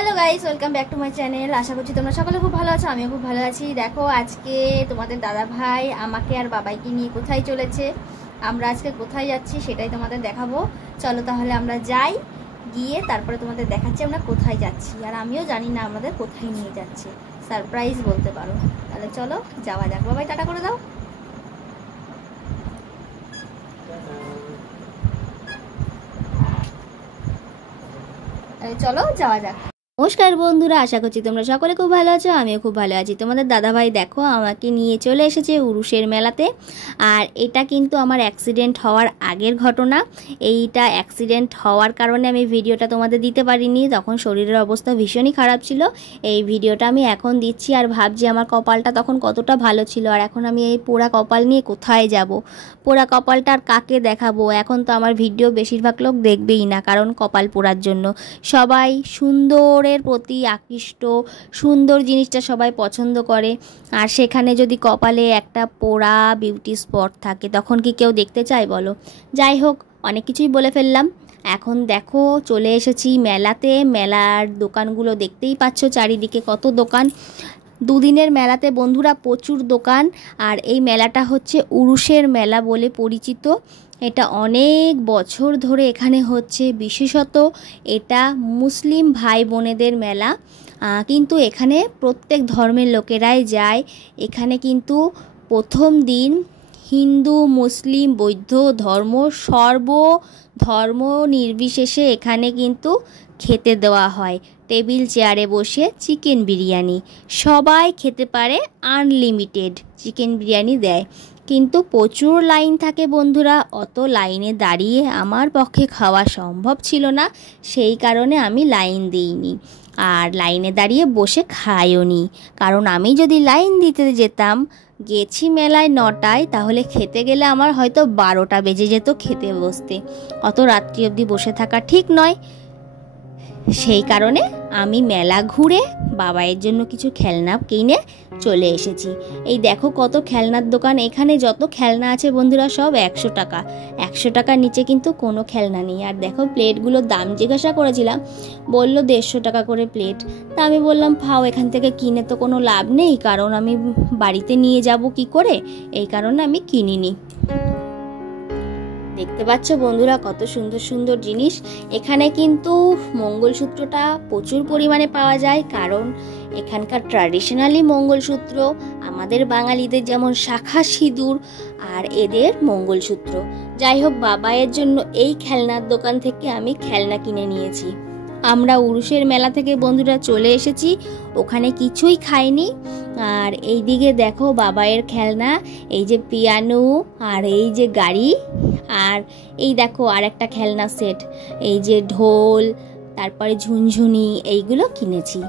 Hello guys, welcome back to my channel. আশা করছি তোমরা সকলে খুব ভালো আছো, আমিও খুব ভালো আছি। দেখো আজকে তোমাদের দাদা ভাই আমাকে আর বাবাইকে নিয়ে কোথায় চলেছে, আমরা আজকে কোথায় যাচ্ছি সেটাই তোমাদের দেখাবো। চলো তাহলে আমরা যাই, গিয়ে তারপরে তোমাদের দেখাচ্ছি আমরা কোথায় যাচ্ছি। আর আমিও জানি না আমাদের কোথায় নিয়ে যাচ্ছে, সারপ্রাইজ বলতে পারো। তাহলে চলো যাওয়া যাক। বাবাই টাটা করে দাও। চলো যাওয়া যাক। নমস্কার বন্ধুরা, আশা করছি তোমরা সকলে খুব ভালো আছো, আমিও খুব ভালো আছি। তোমাদের দাদাভাই দেখো আমাকে নিয়ে চলে এসেছে উরুষের মেলাতে। আর এটা কিন্তু আমার অ্যাক্সিডেন্ট হওয়ার আগের ঘটনা। এইটা অ্যাক্সিডেন্ট হওয়ার কারণে আমি ভিডিওটা তোমাদের দিতে পারিনি, তখন শরীরের অবস্থা ভীষণই খারাপ ছিল। এই ভিডিওটা আমি এখন দিচ্ছি আর ভাবছি আমার কপালটা তখন কতটা ভালো ছিল। আর এখন আমি এই পোড়া কপাল নিয়ে কোথায় যাব, পোড়া কপালটা আর কাকে দেখাবো। এখন তো আমার ভিডিও বেশিরভাগ লোক দেখবেই না, কারণ কপাল পোড়ার জন্য সবাই সুন্দর প্রতি আকৃষ্ট, সুন্দর জিনিসটা সবাই পছন্দ করে। আর সেখানে যদি কপালে একটা পোড়া বিউটি স্পট থাকে তখন কি কেউ দেখতে চায় বলো? যাই হোক, অনেক কিছুই বলে ফেললাম। এখন দেখো চলে এসেছি মেলাতে। মেলার দোকানগুলো দেখতেই পাচ্ছ, চারিদিকে কত দোকান। দুদিনের মেলাতে বন্ধুরা প্রচুর দোকান। আর এই মেলাটা হচ্ছে উরুষের মেলা বলে পরিচিত। এটা অনেক বছর ধরে এখানে হচ্ছে, বিশেষত এটা মুসলিম ভাই বোনেদের মেলা। কিন্তু এখানে প্রত্যেক ধর্মের লোকেরাই যায়। এখানে কিন্তু প্রথম দিন হিন্দু, মুসলিম, বৌদ্ধ ধর্ম, সর্ব ধর্ম নির্বিশেষে এখানে কিন্তু খেতে দেওয়া হয়। টেবিল চেয়ারে বসে চিকেন বিরিয়ানি সবাই খেতে পারে, আনলিমিটেড চিকেন বিরিয়ানি দেয়। কিন্তু প্রচুর লাইন থাকে বন্ধুরা, অত লাইনে দাঁড়িয়ে আমার পক্ষে খাওয়া সম্ভব ছিল না, সেই কারণে আমি লাইন দিইনি। আর লাইনে দাঁড়িয়ে বসে খাইও নি, কারণ আমি যদি লাইন দিতে যেতাম, গেছি মেলায় 9টায়, তাহলে খেতে গেলে আমার হয়তো 12টা বেজে যেত খেতে বসতে। অত রাত্রি অবধি বসে থাকা ঠিক নয়। সেই কারণে আমি মেলা ঘুরে বাবাইয়ের জন্য কিছু খেলনা কিনে চলে এসেছি। এই দেখো কত খেলনার দোকান। এখানে যত খেলনা আছে বন্ধুরা সব 100 টাকা, 100 টাকার নিচে কিন্তু কোনো খেলনা নেই। আর দেখো প্লেটগুলোর দাম জিজ্ঞাসা করেছিলাম, বললো 150 টাকা করে প্লেট। তা আমি বললাম ফাও, এখান থেকে কিনে তো কোনো লাভ নেই, কারণ আমি বাড়িতে নিয়ে যাব কি করে, এই কারণে আমি কিনিনি। দেখতে পাচ্ছ বন্ধুরা কত সুন্দর সুন্দর জিনিস। এখানে কিন্তু মঙ্গলসূত্রটা প্রচুর পরিমাণে পাওয়া যায়, কারণ এখানকার ট্র্যাডিশনালি মঙ্গলসূত্র আমাদের বাঙালিদের যেমন শাখা সিঁদুর, আর এদের মঙ্গলসূত্র। যাই হোক, বাবাইয়ের জন্য এই খেলনার দোকান থেকে আমি খেলনা কিনে নিয়েছি। আমরা উরুষের মেলা থেকে বন্ধুরা চলে এসেছি, ওখানে কিছুই খাইনি। আর এই দিকে দেখো বাবাইয়ের খেলনা, এই যে পিয়ানো আর এই যে গাড়ি, আর এই দেখো আর একটা খেলনা সেট, এই যে ঢোল, তারপরে ঝুনঝুনি, এইগুলো কিনেছি।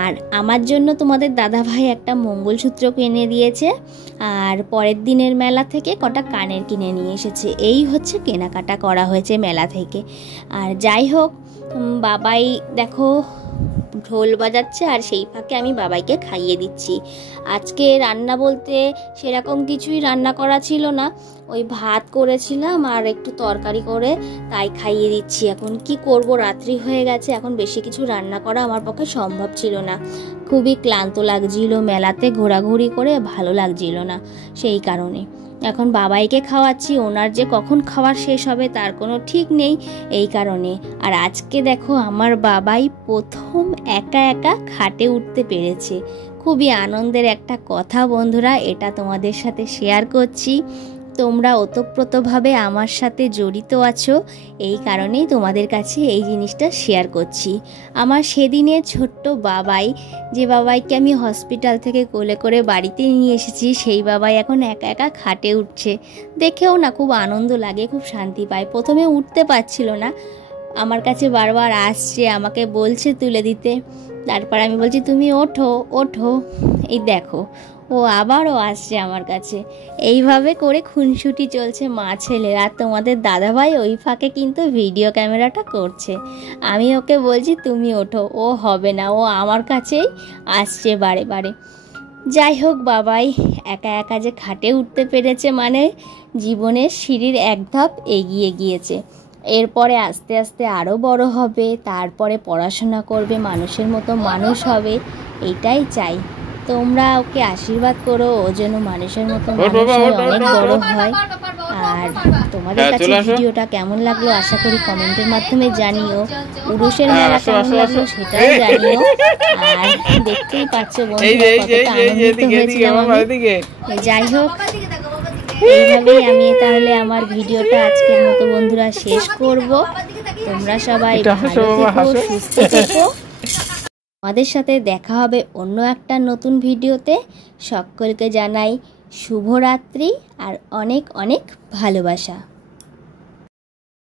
আর আমার জন্য তোমাদের দাদাভাই একটা মঙ্গলসূত্র কিনে দিয়েছে, আর পরের দিনের মেলা থেকে কটা কানের কিনে নিয়ে এসেছে। এই হচ্ছে কেনাকাটা করা হয়েছে মেলা থেকে। আর যাই হোক, বাবাই দেখো ঢোল বাজাচ্ছে, আর সেই ফাঁকে আমি বাবাইকে খাইয়ে দিচ্ছি। আজকে রান্না বলতে সেরকম কিছুই রান্না করা ছিল না, ওই ভাত করেছিলাম আর একটু তরকারি করে, তাই খাইয়ে দিচ্ছি। এখন কি করব, রাত্রি হয়ে গেছে, এখন বেশি কিছু রান্না করা আমার পক্ষে সম্ভব ছিল না। খুবই ক্লান্ত লাগছিল, মেলাতে ঘোরাঘুরি করে ভালো লাগছিল না, সেই কারণে এখন বাবাইকে খাওয়াচ্ছি। ওনার যে কখন খাওয়া শেষ হবে তার কোনো ঠিক নেই, এই কারণে। আর আজকে দেখো আমার বাবাই প্রথম একা একা খাটে উঠতে পেরেছে। খুবই আনন্দের একটা কথা বন্ধুরা, এটা তোমাদের সাথে শেয়ার করছি। তোমরা ওতপ্রোতভাবে আমার সাথে জড়িত আছো, এই কারণেই তোমাদের কাছে এই জিনিসটা শেয়ার করছি। আমার সেদিনের ছোট্ট বাবাই, যে বাবাইকে আমি হসপিটাল থেকে কোলে করে বাড়িতে নিয়ে এসেছি, সেই বাবাই এখন একা একা খাটে উঠছে। দেখেও না খুব আনন্দ লাগে, খুব শান্তি পায়। প্রথমে উঠতে পারছিল না, আমার কাছে বারবার আসছে, আমাকে বলছে তুলে দিতে। তারপর আমি বলছি তুমি ওঠো ওঠো, এই দেখো ও আবারও আসছে আমার কাছে। এইভাবে করে খুনসুটি চলছে মা ছেলের। আর তোমাদের দাদাভাই ওই ফাঁকে কিন্তু ভিডিও ক্যামেরাটা করছে। আমি ওকে বলছি তুমি ওঠো, ও হবে না, ও আমার কাছেই আসছে বারে বারে। যাই হোক, বাবাই একা একা যে খাটে উঠতে পেরেছে, মানে জীবনের সিঁড়ির এক ধাপ এগিয়ে গিয়েছে। এরপরে আস্তে আস্তে আরও বড় হবে, তারপরে পড়াশোনা করবে, মানুষের মতো মানুষ হবে, এটাই চাই। তোমরা ওকে আশীর্বাদ করো ও যেন মানুষের মতো মানুষ হয়, অনেক বড় হয়। আর তোমাদের কাছে ভিডিওটা কেমন লাগলো আশা করি কমেন্টের মাধ্যমে জানিও। উরুষের মেলা কেমন লাগলো সেটাও জানিও। আর দেখতেই পাচ্ছ বন্ধুরা কতটা আনন্দিত হয়েছিলাম আমি। যাই হোক, এইভাবেই আমি তাহলে আমার ভিডিওটা আজকের মতো বন্ধুরা শেষ করব। তোমরা সবাই ভালো থেকো, সুস্থ থেকো। আমাদের সাথে দেখা হবে অন্য একটা নতুন ভিডিওতে। সকলকে জানাই শুভরাত্রি আর অনেক অনেক ভালোবাসা।